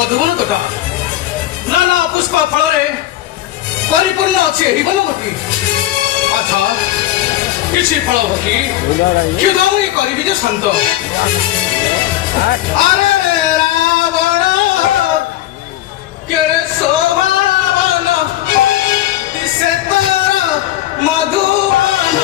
मधुबन कथा नाना पुष्प फल परिपूर्ण अच्छी बनमती अच्छा किसी फल भकी क्षुदमुई करी जे शांत अरे रावण के शोभावन दिसे तोर मधुबन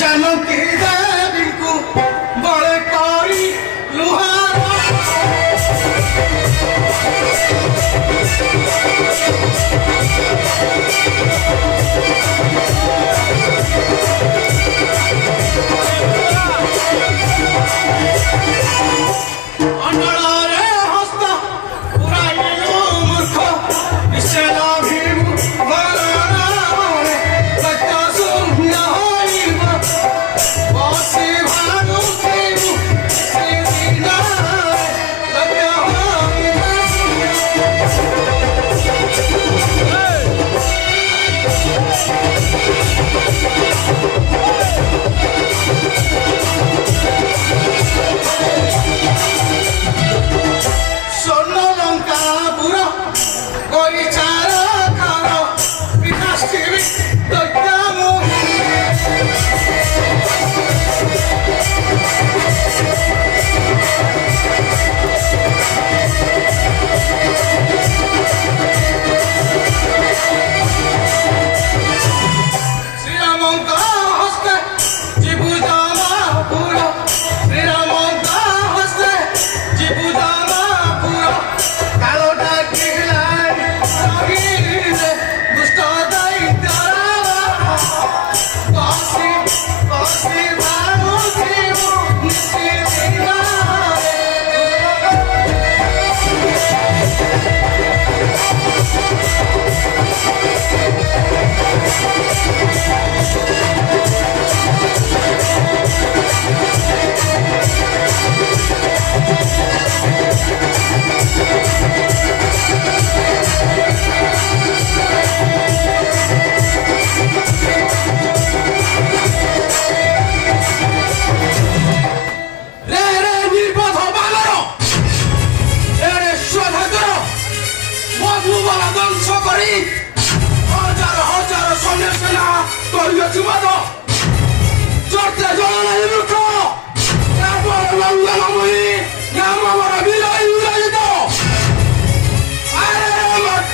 जानकी देवी को बड़े करी लुहार अंडरे हस्त पुराइलो मूर्ख विशेला भीम वरना सत्य शून्य होइब बसी भानु देव श्री दीना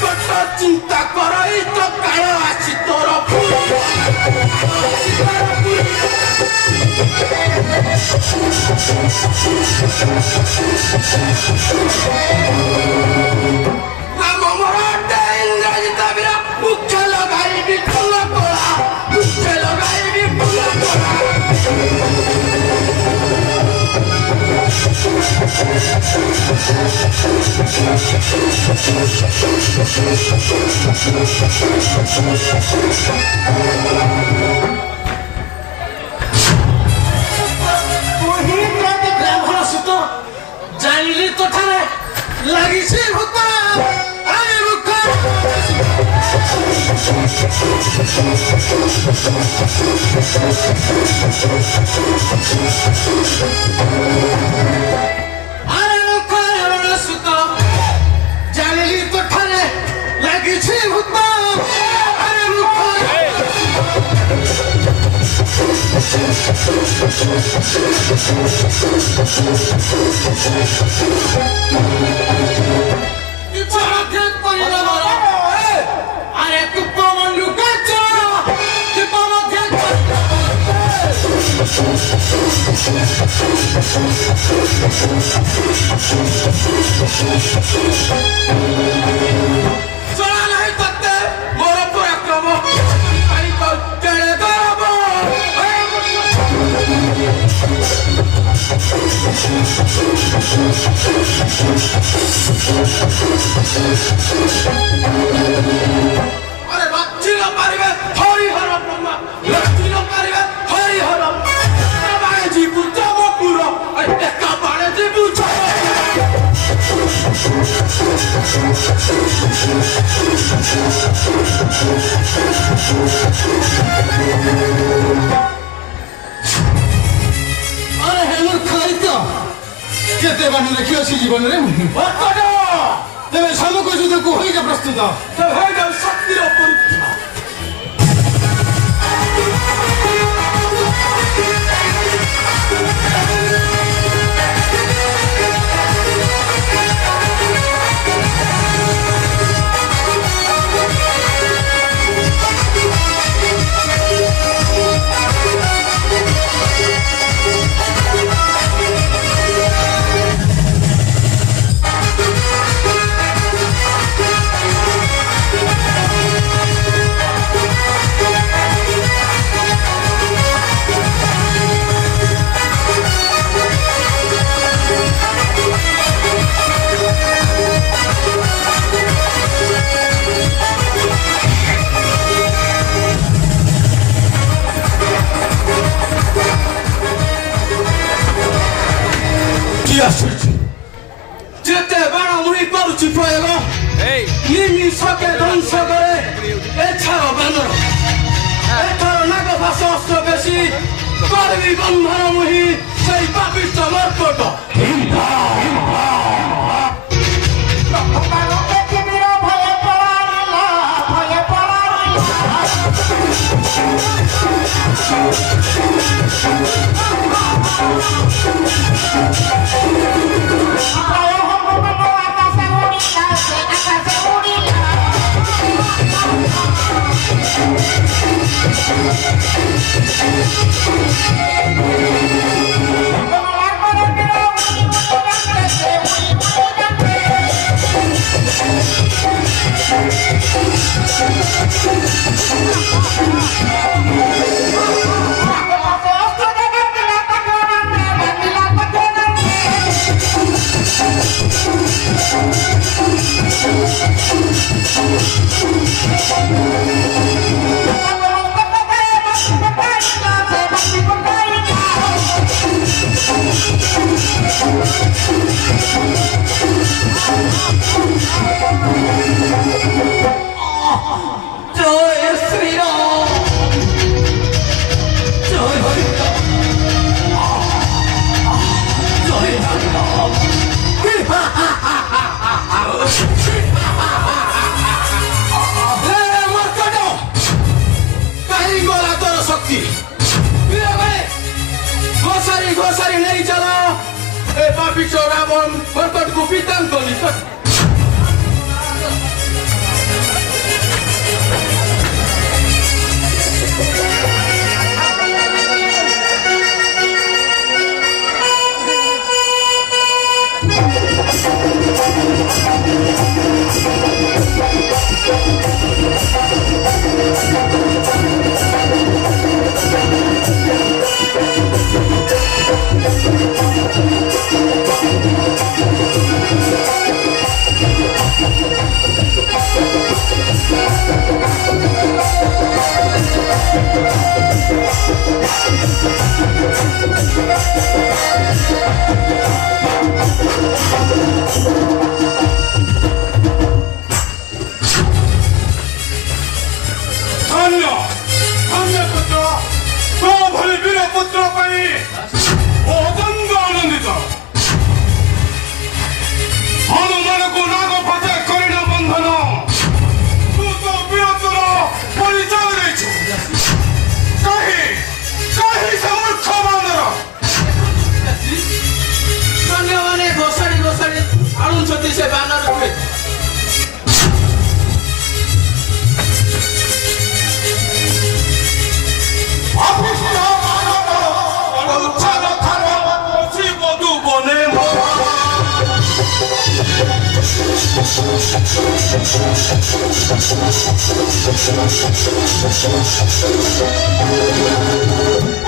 सत्य चिंता कर तो काल आसी तोर नाम मराठा इंद्रजित वीरा मुख्य लगाई फूल तोड़ा मुख्य लगाई फूल तोड़ा তোঠারে লাগিছে ভূত আরে মুখ আরে মুখ সুত জানিলি তোঠারে লাগিছে ভূত আরে মুখ আরে কুপমন লুকাচ্ছ চলা নাই করতে মোর পরাক্রম চলে ধরব আরে লক্ষ্মীর পারিবে হরিহর ব্রহ্মা লক্ষ্মীর পারিবে হরিহর বাড়ে জীবু চমপুর একা বাড়ে জীবু আরে হেমুর খাইত কেতে বানি লেখি ଅଛି ଜୀବନରେ ତେବେ ସମୁଖ ଯୁଦ୍ଧକୁ ହୋଇଯା ପ୍ରସ୍ତୁତ শক্তির পরীক্ষা যেতে বাড়া মুই করছি প্রয়োগ নিমিষকে ধ্বংস করে এছাড়াও বানর এছাড়াও নাগ ভাষা অস্ত্র বেশি করবি বন্ধন মুহি সেই পাপিষ্ট মর্কট জয় শ্রীরাম জয় হরিরাম জয় হরিরাম শক্তি গোসারি গোসারি নেই চলো এ পাপি রাবণ বরকট গুপিতান করি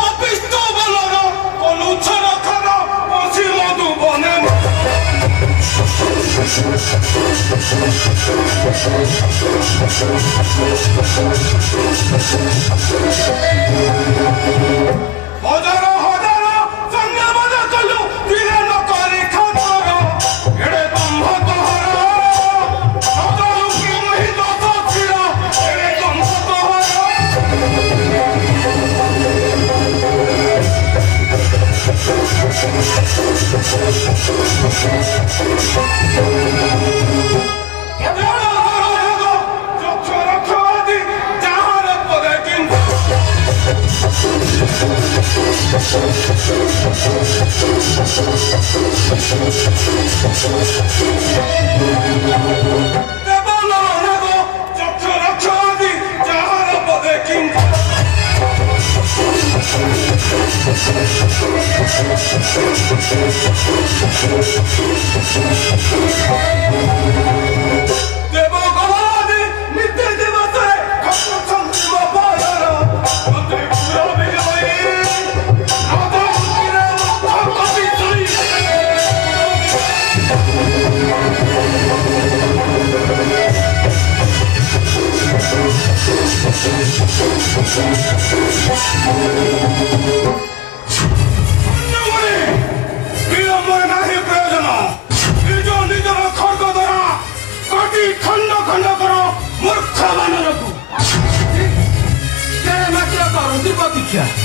অপিষ্ট বলর কলুছর খর বসি মধু বনে হাজার হাজার সঙ্গে মজা কলু দিলে নকরি খাতর এড়ে দম্ভ তোহর হাজার কি মহি দত ছিল এড়ে দম্ভ তোহর যক্ষরক্ষবাদী যাহার পদে কিন্তু দেবনাগো যক্ষরক্ষবাদী যাহার পদে কিন্তু দেবগণাদি নিত্য দিবসে কষ্টচন্দ্র পায়র মন্ত্রী পুর বিজয়ী রাধামন্দিরে কবি তুই বিলম্বর নাহি প্রয়োজন নিজ নিজর খড়গ দ্বারা কাটি খণ্ড খণ্ড কর মূর্খ বানরକୁ ମାଟିର କରନ୍ତି ପ୍ରତୀକ୍ଷା